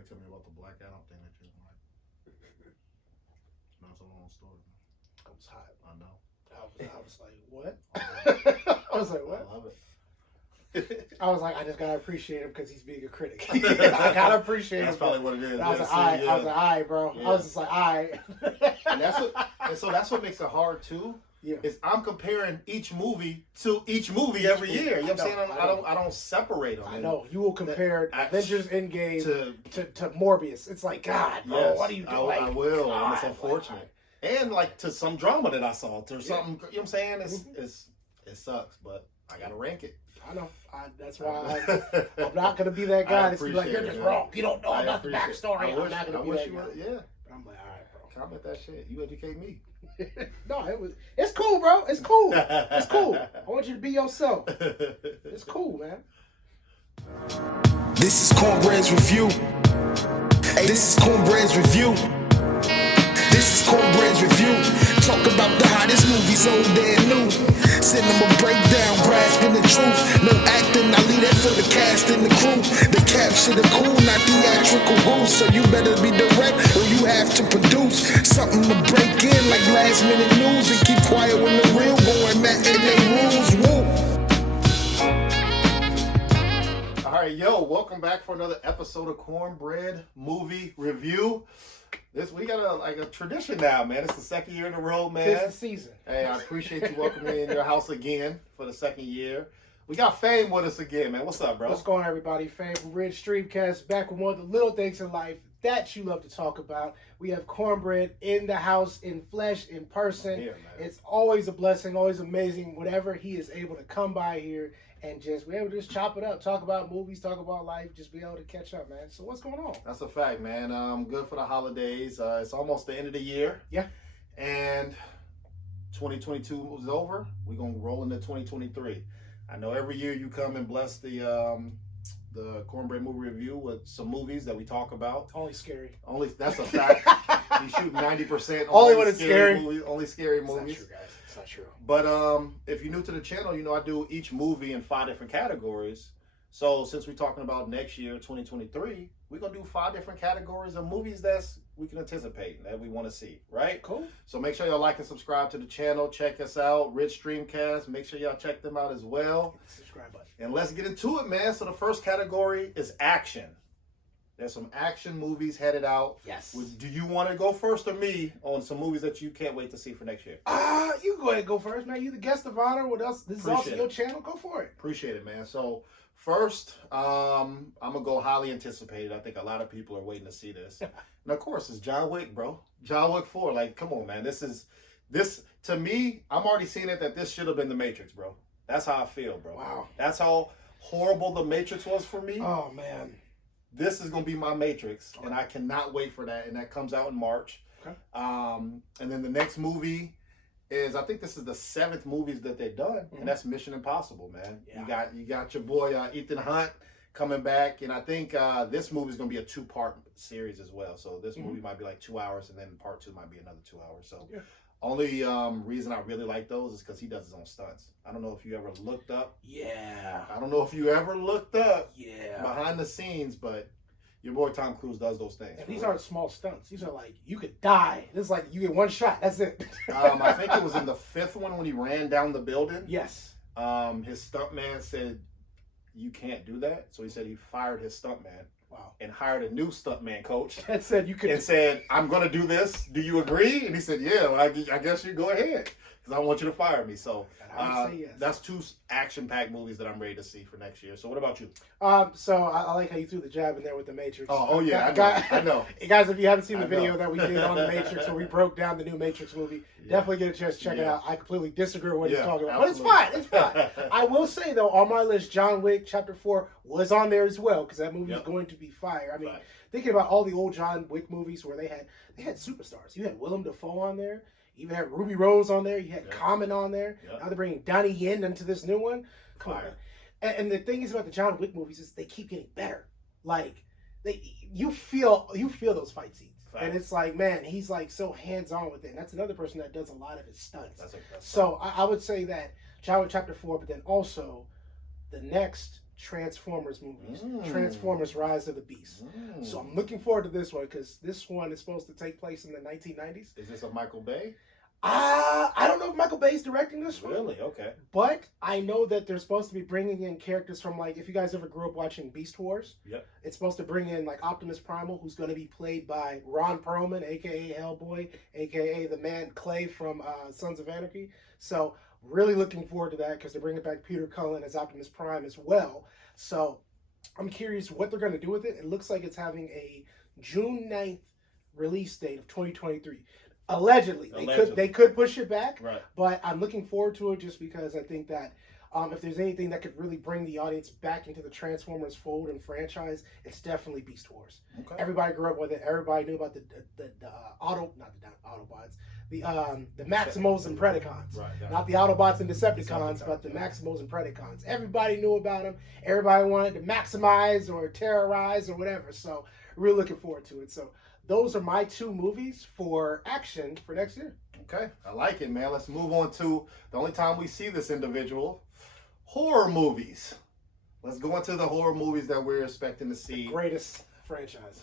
could tell me about the Black Adam thing that you like. No, it's a long story. I was hot. I know. I was like, what? I was like, what? I love it. I was like, I just gotta appreciate him because he's being a critic. I gotta appreciate That's him. probably what it is. I was like, I was like, all right, bro. Yeah. I was just like, all right. And so that's what makes it hard too. Yeah. Is I'm comparing each movie to each movie every year. You know what I'm saying? I don't separate them. I know. You will compare Avengers Endgame to Morbius. It's like, God, bro, yes, what are you doing? I will. God, and it's unfortunate. And like to some drama that I saw, to something, you know what I'm saying? It sucks, but I gotta rank it. I know. That's why I'm not gonna be that guy that's like, you're just wrong. You don't know about the backstory. I'm not gonna be that guy. Yeah. But I'm like, all right, bro. Comment that shit. You educate me. No, it's cool, bro. It's cool. It's cool. I want you to be yourself. It's cool, man. This is Cornbread's Review. Hey, this is Cornbread's Review. This is Cornbread's Review. Talk about the hottest movies, old and new. Cinema breakdown, grasping the truth. No acting, I leave that for the cast and the crew. They capture the cool, not theatrical rules. So you better be direct or you have to produce something to break in like last minute news and keep quiet when the real going Matt and they rules. Woo. All right, yo, welcome back for another episode of Cornbread Movie Review. We got a tradition now, man. It's the second year in a row, man. It's the season. Hey, I appreciate you welcoming me in your house again for the second year. We got Fame with us again, man. What's up, bro? What's going on, everybody? Fame from Ridge Streamcast, back with one of the little things in life that you love to talk about. We have Cornbread in the house, in flesh, in person. Here, it's always a blessing, always amazing. Whenever he is able to come by here and just be able to just chop it up, talk about movies, talk about life, just be able to catch up, man. So what's going on? That's a fact, man. Good for the holidays. It's almost the end of the year. Yeah. And 2022 is over. We're going to roll into 2023. I know every year you come and bless the Cornbread Movie Review with some movies that we talk about. Only scary. That's a fact. We shoot 90% only when it's scary movies, only scary movies. Not true, guys. It's not true. But if you're new to the channel, you know I do each movie in 5 different categories. So since we're talking about next year, 2023, we're gonna do 5 different categories of movies we can anticipate that we want to see, right? Cool. So make sure y'all like and subscribe to the channel. Check us out, Rich Streamcast. Make sure y'all check them out as well. Hit the subscribe button. And let's get into it, man. So the first category is action. There's some action movies headed out. Yes. Do you want to go first or me on some movies that you can't wait to see for next year? You go ahead and go first, man. You the guest of honor. What else? This is also your channel. Go for it. Appreciate it, man. So first, I'm gonna go highly anticipated. I think a lot of people are waiting to see this. And of course, it's John Wick, bro. John Wick 4. Like, come on, man. This to me. I'm already seeing it that this should have been The Matrix, bro. That's how I feel, bro. Wow. That's how horrible The Matrix was for me. Oh man. This is gonna be my Matrix, and I cannot wait for that. And that comes out in March. Okay. And then the next movie is, I think this is the 7th movies that they've done, and that's Mission Impossible, man. Yeah. You got your boy Ethan Hunt coming back, and I think this movie is gonna be a 2-part series as well. So this movie might be like 2 hours, and then part 2 might be another 2 hours. So only reason I really like those is because he does his own stunts. I don't know if you ever looked up. Yeah. I don't know if you ever looked up. Yeah. Behind the scenes, but your boy Tom Cruise does those things. And these aren't small stunts. These are like, you could die. This is like, you get one shot. That's it. I think it was in the 5th one when he ran down the building. Yes. His stuntman said, you can't do that. So he said he fired his stuntman. Wow. And hired a new stuntman coach. That said you could. And said, I'm going to do this. Do you agree? And he said, yeah, well, I guess you go ahead. Because I want you to fire me. So yes. That's 2 action-packed movies that I'm ready to see for next year. So what about you? So I like how you threw the jab in there with The Matrix. Oh yeah, I know. Guys, if you haven't seen the video that we did on The Matrix, where we broke down the new Matrix movie, definitely get a chance to check it out. I completely disagree with what he's talking about. Absolutely. But it's fine. It's fine. I will say, though, on my list, John Wick Chapter 4 was on there as well, because that movie is going to be fire. I mean, thinking about all the old John Wick movies where they had superstars. You had Willem Dafoe on there. You even had Ruby Rose on there. You had Common on there. Now they're bringing Donnie Yen into this new one. Come on. And the thing is about the John Wick movies is they keep getting better. Like, you feel those fight scenes. And it's like, man, he's like so hands-on with it. And that's another person that does a lot of his stunts. So I would say that John Wick Chapter 4, but then also the next Transformers movies. Transformers Rise of the Beast. So I'm looking forward to this one because this one is supposed to take place in the 1990s. Is this a Michael Bay? I don't know if Michael Bay's directing this one. Really? Okay. But I know that they're supposed to be bringing in characters from, like, if you guys ever grew up watching Beast Wars. Yep. It's supposed to bring in, like, Optimus Primal, who's going to be played by Ron Perlman, a.k.a. Hellboy, a.k.a. the man Clay from Sons of Anarchy. So really looking forward to that because they're bringing back Peter Cullen as Optimus Prime as well. So I'm curious what they're going to do with it. It looks like it's having a June 9th release date of 2023. Allegedly. They could push it back, right? But I'm looking forward to it just because I think that if there's anything that could really bring the audience back into the Transformers fold and franchise, it's definitely Beast Wars. Okay. Everybody grew up with it. Everybody knew about the Autobots, the Maximals and Predacons. Right, not the Autobots and Decepticons, but the Maximals and Predacons. Everybody knew about them. Everybody wanted to maximize or terrorize or whatever. So really looking forward to it. So those are my 2 movies for action for next year. Okay, I like it, man. Let's move on to the only time we see this individual, horror movies. Let's go into the horror movies that we're expecting to see. The greatest franchise.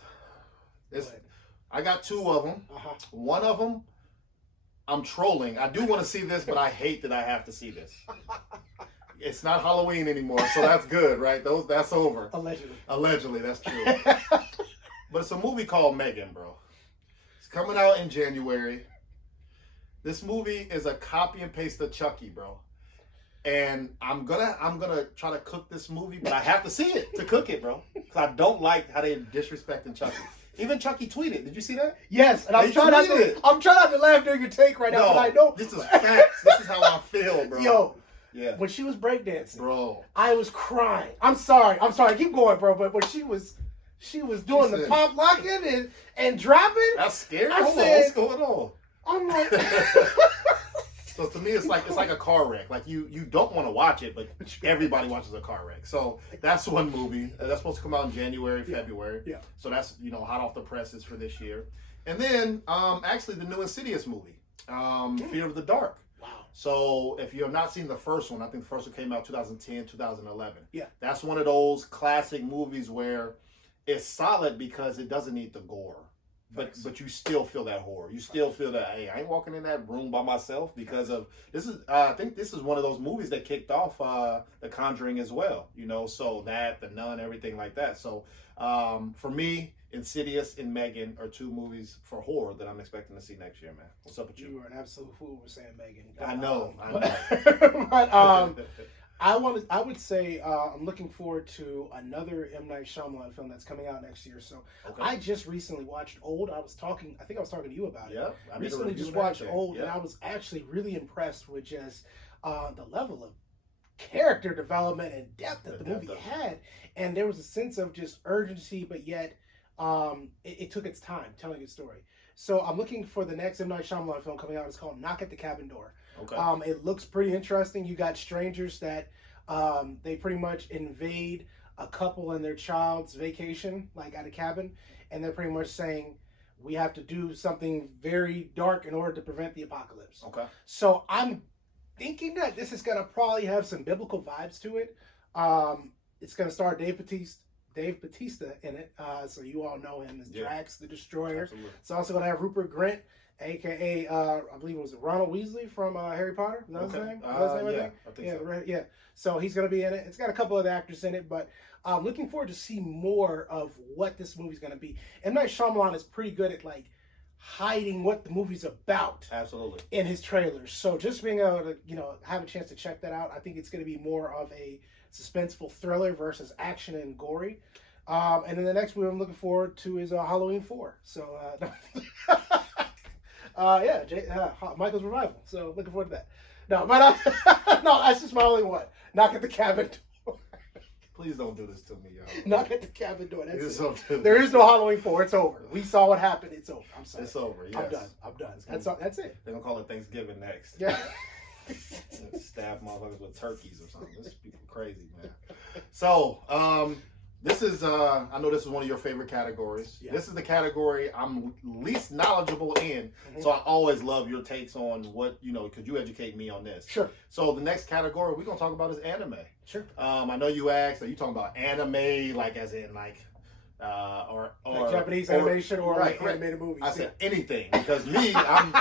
I got 2 of them. One of them, I'm trolling. I do want to see this, but I hate that I have to see this. It's not Halloween anymore, so that's good, right? That's over. Allegedly, that's true. But it's a movie called Megan, bro. It's coming out in January. This movie is a copy and paste of Chucky, bro. And I'm gonna try to cook this movie, but I have to see it to cook it, bro. Because I don't like how they're disrespecting Chucky. Even Chucky tweeted. Did you see that? Yes, and I'm trying not to laugh during your take right now, but I know this is facts. This is how I feel, bro. Yo. Yeah. When she was breakdancing, bro, I was crying. I'm sorry. Keep going, bro. But when she was doing the pop locking and dropping. That's scary. What's going on? I'm like, so to me, it's like a car wreck. Like you don't want to watch it, but everybody watches a car wreck. So that's one movie that's supposed to come out in January, February. Yeah. So that's hot off the presses for this year. And then actually the new Insidious movie, Fear of the Dark. Wow. So if you have not seen the first one, I think the first one came out 2010, 2011. Yeah. That's one of those classic movies where it's solid because it doesn't need the gore. But you still feel that horror. You still feel that, hey, I ain't walking in that room by myself because of this is I think this is one of those movies that kicked off The Conjuring as well. So that, The Nun, everything like that. So for me, Insidious and Megan are 2 movies for horror that I'm expecting to see next year, man. What's up with you? You were an absolute fool for saying Megan. I know. But I would say I'm looking forward to another M. Night Shyamalan film that's coming out next year. So I just recently watched Old. I think I was talking to you about it. Yeah, I recently just watched Old, and I was actually really impressed with just the level of character development and depth that the movie had. And there was a sense of just urgency, but yet it took its time telling its story. So I'm looking for the next M. Night Shyamalan film coming out. It's called Knock at the Cabin Door. Okay. It looks pretty interesting. You got strangers that they pretty much invade a couple and their child's vacation, like at a cabin, and they're pretty much saying, we have to do something very dark in order to prevent the apocalypse. Okay. So I'm thinking that this is going to probably have some biblical vibes to it. It's going to star Dave Bautista in it. So you all know him as Drax the Destroyer. Absolutely. It's also going to have Rupert Grint, a.k.a. I believe it was Ronald Weasley from Harry Potter. Is that his name? I think so. Yeah. So he's going to be in it. It's got a couple other actors in it, but I'm looking forward to see more of what this movie's going to be. M. Night Shyamalan is pretty good at hiding what the movie's about. Absolutely. In his trailers. So just being able to have a chance to check that out, I think it's going to be more of a suspenseful thriller versus action and gory. And then the next movie I'm looking forward to is Halloween 4. So Michael's Revival. So looking forward to that. No, but no, that's just my only one. Knock at the Cabin Door. Please don't do this to me, y'all. Knock at the Cabin Door. That's it. There is no Halloween 4. It's over. We saw what happened. It's over. I'm sorry. It's over. Yes. I'm done. That's it. They're gonna call it Thanksgiving next. Yeah. Stab motherfuckers with turkeys or something. This is people crazy, man. So, This is, I know this is one of your favorite categories. Yeah. This is the category I'm least knowledgeable in. So I always love your takes on what, because you educate me on this. Sure. So the next category we're going to talk about is anime. Sure. I know you asked, are you talking about anime, like as in like like Japanese animation or like animated movies? I said anything, because me, I'm...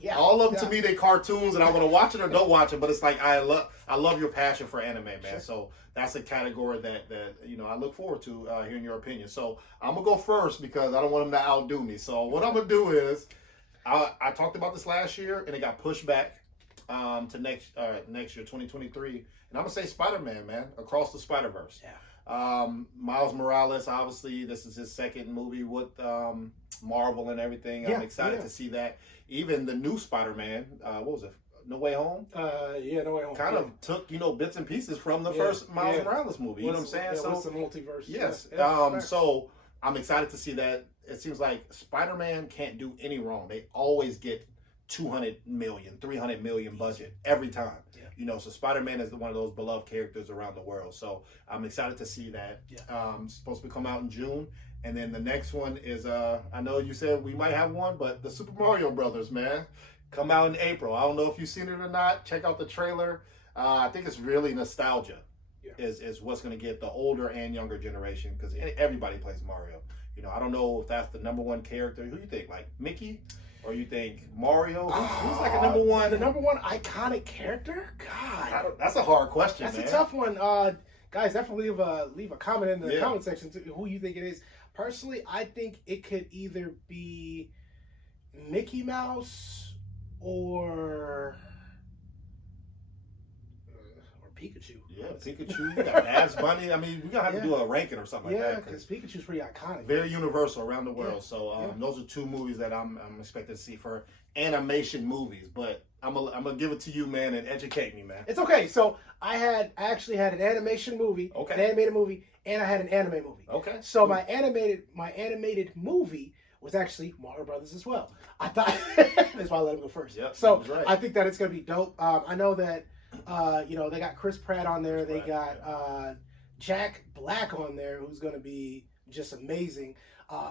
Yeah, all of them to me, they cartoons, and I want to watch it or don't watch it. But it's like I love your passion for anime, man. Sure. So that's a category that I look forward to hearing your opinion. So I'm gonna go first because I don't want them to outdo me. So what I'm gonna do is I talked about this last year and it got pushed back to next year, 2023, and I'm gonna say Spider-Man, man, Across the Spider-Verse. Yeah. Miles Morales, obviously, this is his second movie with Marvel and everything. I'm excited to see that. Even the new Spider-Man, what was it? No Way Home? No Way Home. Kind of took, bits and pieces from the first Miles Morales movie. You know what I'm saying? Yeah, so it's a multiverse. Yes. So I'm excited to see that. It seems like Spider-Man can't do any wrong. They always get 200 million, 300 million budget every time. Yeah. So Spider-Man is one of those beloved characters around the world. So I'm excited to see that. Yeah. It's supposed to come out in June. And then the next one is, I know you said we might have one, but the Super Mario Brothers, man, come out in April. I don't know if you've seen it or not. Check out the trailer. I think it's really nostalgia is what's going to get the older and younger generation, because everybody plays Mario. I don't know if that's the number one character. Who you think, like Mickey? Or you think Mario? Who's like a number one? The number one iconic character? God. That's a hard question, That's a tough one. Guys, definitely leave a comment in the comment section to who you think it is. Personally, I think it could either be Mickey Mouse or Pikachu. Yeah, Pikachu. You got Babs Bunny. I mean, we're going to have to do a ranking or something like that. Yeah, because Pikachu's pretty iconic. Very universal around the world. Yeah. So those are two movies that I'm expected to see for animation movies. But I'm gonna give it to you, man, and educate me, man. It's okay. So I actually had an animation movie, an animated movie, and I had an anime movie. Okay. So my animated movie was actually Mario Brothers as well. I thought that's why I let him go first. Yep, so I think that it's gonna be dope. I know that they got Chris Pratt on there. They got Jack Black on there, who's gonna be just amazing.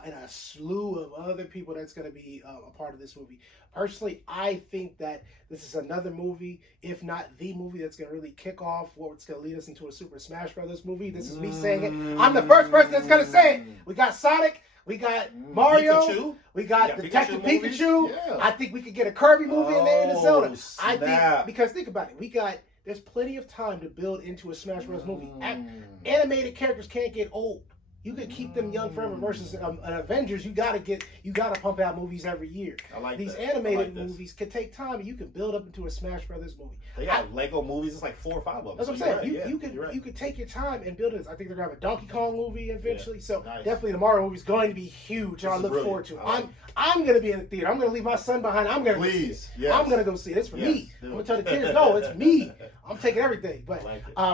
And a slew of other people that's going to be a part of this movie. Personally, I think that this is another movie, if not the movie, that's going to really kick off what's going to lead us into a Super Smash Brothers movie. This is me saying it. I'm the first person that's going to say it. We got Sonic. We got Mario. Pikachu. We got Detective Pikachu. Yeah. I think we could get a Kirby movie in there and a Zelda. I think, because think about it. There's plenty of time to build into a Smash Bros. Movie. Animated characters can't get old. You could keep them young forever. Versus an Avengers, you gotta pump out movies every year. I like these animated movies can take time, and you can build up into a Smash Brothers movie. They got Lego movies. It's like 4 or 5 of them. That's what I'm saying. You could take your time and build it. I think they're gonna have a Donkey Kong movie eventually. Yeah, so definitely the Mario movie is going to be huge. I look forward to it. I'm gonna be in the theater. I'm gonna leave my son behind. I'm gonna I'm gonna go see it. It's for me. I'm gonna tell the kids, no, it's me. I'm taking everything. But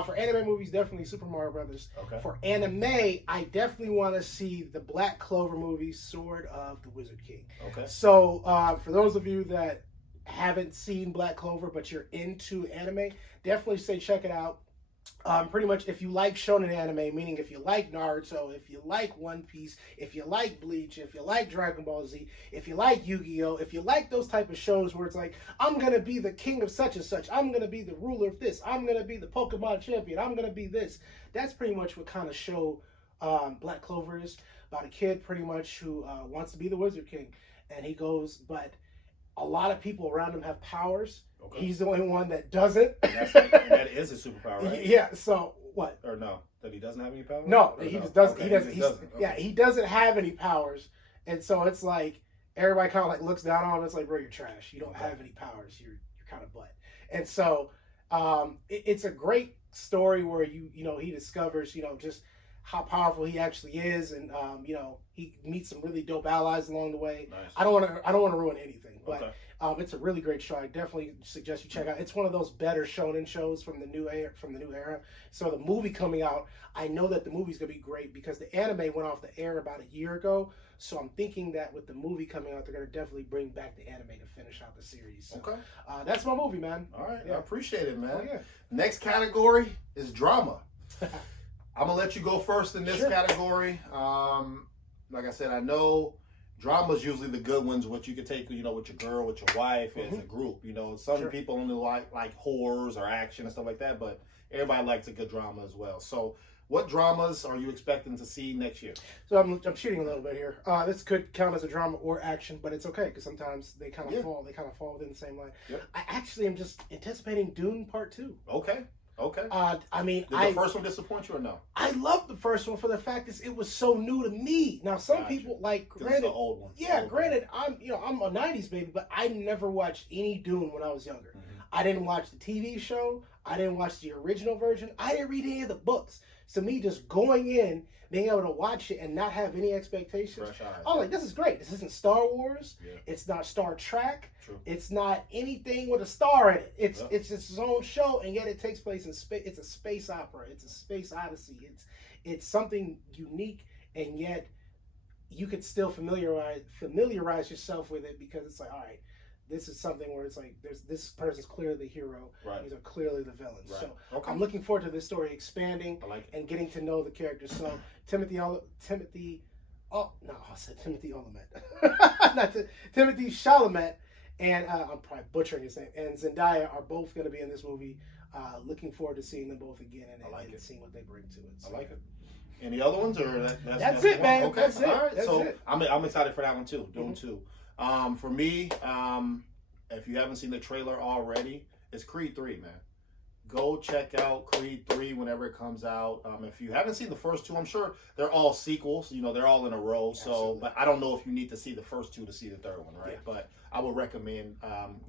for anime movies, definitely Super Mario Brothers. Okay. For anime, I definitely want to see the Black Clover movie, Sword of the Wizard King. Okay. So for those of you that haven't seen Black Clover but you're into anime, definitely say check it out. Pretty much, if you like shonen anime, meaning if you like Naruto, if you like One Piece, if you like Bleach, if you like Dragon Ball Z, if you like Yu-Gi-Oh, if you like those type of shows where it's like, I'm gonna be the king of such and such, I'm gonna be the ruler of this, I'm gonna be the Pokemon champion, I'm gonna be this. That's pretty much what kind of show Black Clover is, about a kid pretty much who wants to be the Wizard King, and he goes, but a lot of people around him have powers. Okay. He's the only one that doesn't. That is a superpower, right? Yeah. So what? Or no, that he doesn't have any powers. No, he just doesn't. Okay. He doesn't. Okay. Yeah, he doesn't have any powers, and so it's like everybody kind of like looks down on him. It's like, bro, you're trash. You don't have any powers. You're kind of butt. And so it's a great story where he discovers just how powerful he actually is, and he meets some really dope allies along the way. Nice. I don't want to ruin anything, but it's a really great show. I definitely suggest you check out. It's one of those better shonen shows from the new era. So the movie coming out, I know that the movie's gonna be great because the anime went off the air about a year ago. So I'm thinking that with the movie coming out, they're gonna definitely bring back the anime to finish out the series. So, okay, that's my movie, man. All right, I appreciate it, man. Oh, yeah. Next category is drama. I'm gonna let you go first in this Sure. category. Like I said, I know drama's usually the good ones, what you could take, with your girl, with your wife, as a group. Some Sure. people only like horrors or action and stuff like that, but everybody likes a good drama as well. So, what dramas are you expecting to see next year? So I'm cheating a little bit here. This could count as a drama or action, but it's okay because sometimes they kind of fall. They kind of fall within the same line. Yep. I actually am just anticipating Dune Part 2. Okay. I mean, Did the first one disappoint you or no? I loved the first one for the fact that it was so new to me. Now, some Gotcha. people like, 'Cause it's granted, the old one. yeah, Okay. granted, I'm a '90s baby, but I never watched any Dune when I was younger. Mhm. I didn't watch the TV show. I didn't watch the original version. I didn't read any of the books. So me just going in, being able to watch it and not have any expectations, Fresh eyes. I was like, this is great. This isn't Star Wars. Yeah. It's not Star Trek. True. It's not anything with a star in it. It's Yeah. it's its own show, and yet it takes place in space. It's a space opera. It's a space odyssey. It's something unique, and yet you could still familiarize yourself with it because it's like, all right, this is something where it's like this person's clearly the hero. Right. These are clearly the villains. Right. So Okay. I'm looking forward to this story expanding I like it. and getting to know the characters. So Timothy Chalamet and I'm probably butchering his name, and Zendaya are both going to be in this movie. Looking forward to seeing them both again and seeing what they bring to it. So, I like it. Any other ones, or that's it, man. Okay, That's it. all right. That's So it. I'm excited for that one too. Dune 2. For me, if you haven't seen the trailer already, it's Creed 3, man. Go check out Creed 3 whenever it comes out. If you haven't seen the first two, I'm sure they're all sequels. They're all in a row. So, Absolutely. but I don't know if you need to see the first two to see the third one, right? Yeah. But I would recommend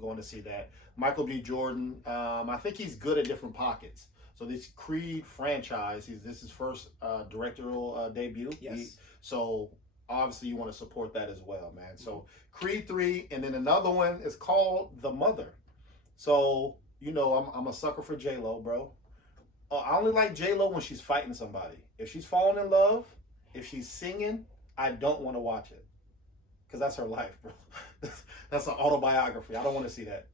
going to see that. Michael B. Jordan, I think he's good at different pockets. So this Creed franchise, this is his first directorial debut. Yes. So obviously you want to support that as well, man. So Creed 3, and then another one is called The Mother. So, I'm a sucker for J-Lo, bro. I only like J-Lo when she's fighting somebody. If she's falling in love, if she's singing, I don't want to watch it. Because that's her life, bro. That's an autobiography. I don't want to see that.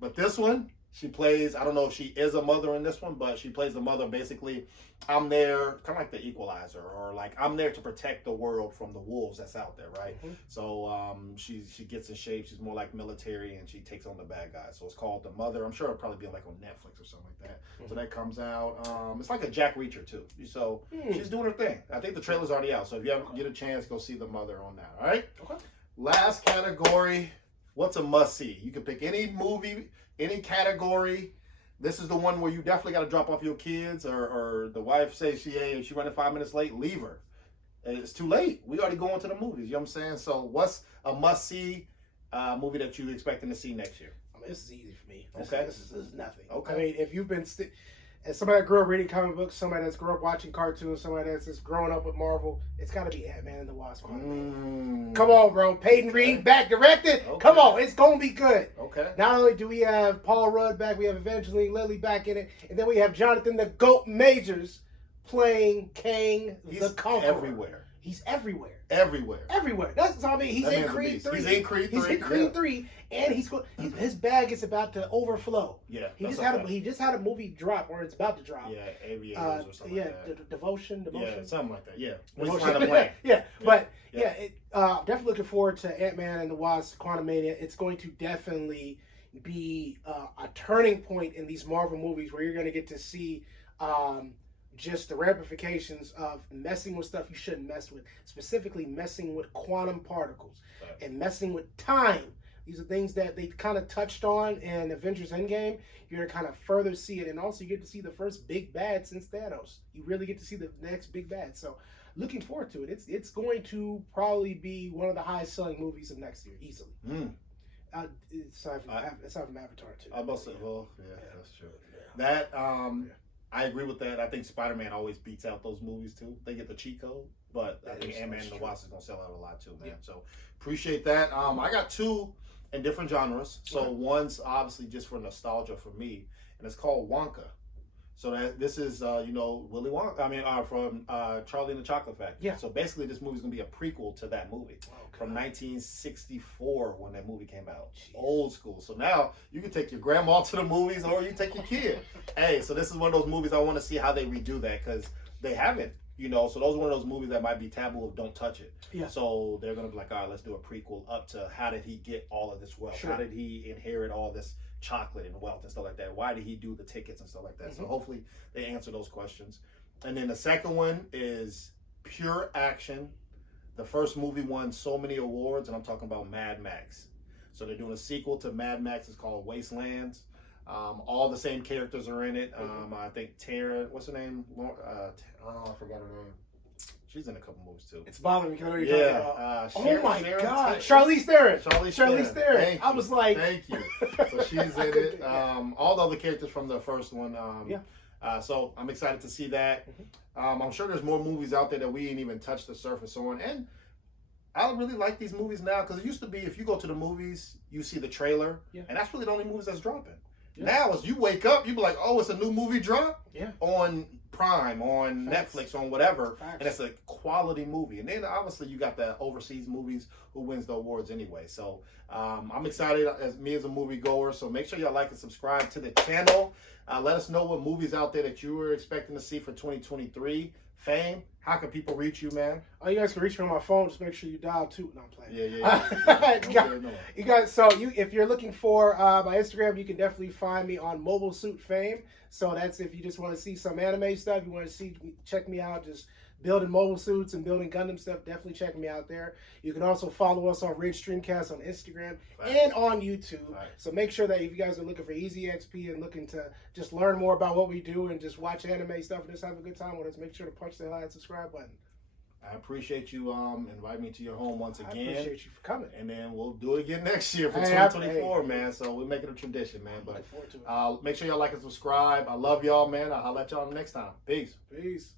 But this one, she plays, I don't know if she is a mother in this one, but she plays the mother. Basically, I'm there, kind of like the equalizer, or like I'm there to protect the world from the wolves that's out there, right? Mhm. So she gets in shape. She's more like military, and she takes on the bad guys. So it's called The Mother. I'm sure it'll probably be like on Netflix or something like that. So that comes out. It's like a Jack Reacher too. So she's doing her thing. I think the trailer's already out. So if you ever get a chance, go see The Mother on that. All right. Okay. Last category. What's a must see? You can pick any movie, any category. This is the one where you definitely got to drop off your kids, or the wife says if she running 5 minutes late, leave her. It's too late. We already going to the movies. You know what I'm saying? So what's a must see movie that you expecting to see next year? I mean, this is easy for me. Okay. This is nothing. Okay. I mean, if you've been as somebody that grew up reading comic books, somebody that's grew up watching cartoons, somebody that's just growing up with Marvel, it's got to be Ant-Man and the Wasp. Come on, bro. Peyton Reed back directed. Okay. Come on, it's gonna be good. Okay. Not only do we have Paul Rudd back, we have Evangeline Lilly back in it, and then we have Jonathan the Goat Majors playing Kang the Conqueror. Everywhere. He's everywhere. Everywhere. That's what I mean. He's That in man's a Creed beast. 3. He's in Creed 3. He's in Creed 3, and his bag is about to overflow. Yeah. He just had a movie drop, or it's about to drop. Yeah, Aviators or something like that. Devotion. Yeah, something like that. Yeah. When Devotion. he's trying to play. Yeah, but definitely looking forward to Ant-Man and the Wasp: Quantumania. It's going to definitely be a turning point in these Marvel movies where you're going to get to see just the ramifications of messing with stuff you shouldn't mess with, specifically messing with quantum particles and messing with time. These are things that they kind of touched on in Avengers Endgame. You're going to kind of further see it, and also you get to see the first big bad since Thanos. You really get to see the next big bad. So looking forward to it. It's going to probably be one of the highest selling movies of next year, easily. Aside from Avatar, too. I must say, well, yeah, that's true. That, I agree with that. I think Spider-Man always beats out those movies, too. They get the cheat code, but I think Ant-Man and the Wasp is going to sell out a lot, too, man. Yeah. So, appreciate that. I got two in different genres. So, one's obviously just for nostalgia for me, and it's called Wonka. So this is, Willy Wonka. From Charlie and the Chocolate Factory. Yeah. So basically, this movie's gonna be a prequel to that movie from 1964 when that movie came out. Jeez. Old school. So now you can take your grandma to the movies, or you take your kid. Hey, so this is one of those movies I want to see how they redo that, because they haven't. You know, so those are one of those movies that might be taboo of don't touch it. Yeah. So they're gonna be like, all right, let's do a prequel up to how did he get all of this wealth? Sure. How did he inherit all this chocolate and wealth and stuff like that? Why did he do the tickets and stuff like that? So hopefully they answer those questions. And then the second one is pure action. The first movie won so many awards, and I'm talking about Mad Max. So they're doing a sequel to Mad Max. It's called Wastelands. All the same characters are in it. I think Tara, what's her name? I forgot her name. She's in a couple movies too. It's bothering me because I know you're talking about. Oh my God, Charlize Theron. Charlize Theron. I was like, thank you. So she's in it. All the other characters from the first one. So I'm excited to see that. I'm sure there's more movies out there that we ain't even touched the surface on. And I really like these movies now because it used to be if you go to the movies, you see the trailer, and that's really the only movies that's dropping. Now, as you wake up, you be like, "Oh, it's a new movie drop on Prime, on Netflix, on whatever," and it's a quality movie. And then obviously you got the overseas movies who wins the awards anyway. So I'm excited as a movie goer. So make sure y'all like and subscribe to the channel. Let us know what movies out there that you were expecting to see for 2023. Fame, how can people reach you, man? Oh, you guys can reach me on my phone. Just make sure you dial 2. No, I'm playing. Yeah. You guys, so if you're looking for my Instagram, you can definitely find me on Mobile Suit Fame. So that's if you just want to see some anime stuff, you want to check me out, just building mobile suits and building Gundam stuff, definitely check me out there. You can also follow us on Ridge Streamcast on Instagram and on YouTube. So make sure that if you guys are looking for easy XP and looking to just learn more about what we do and just watch anime stuff and just have a good time with us, make sure to punch the like subscribe button. I appreciate you inviting me to your home once again. I appreciate you for coming. And then we'll do it again next year for 2024, man. So we'll make it a tradition, man. But make sure y'all like and subscribe. I love y'all, man. I'll let y'all next time. Peace. Peace.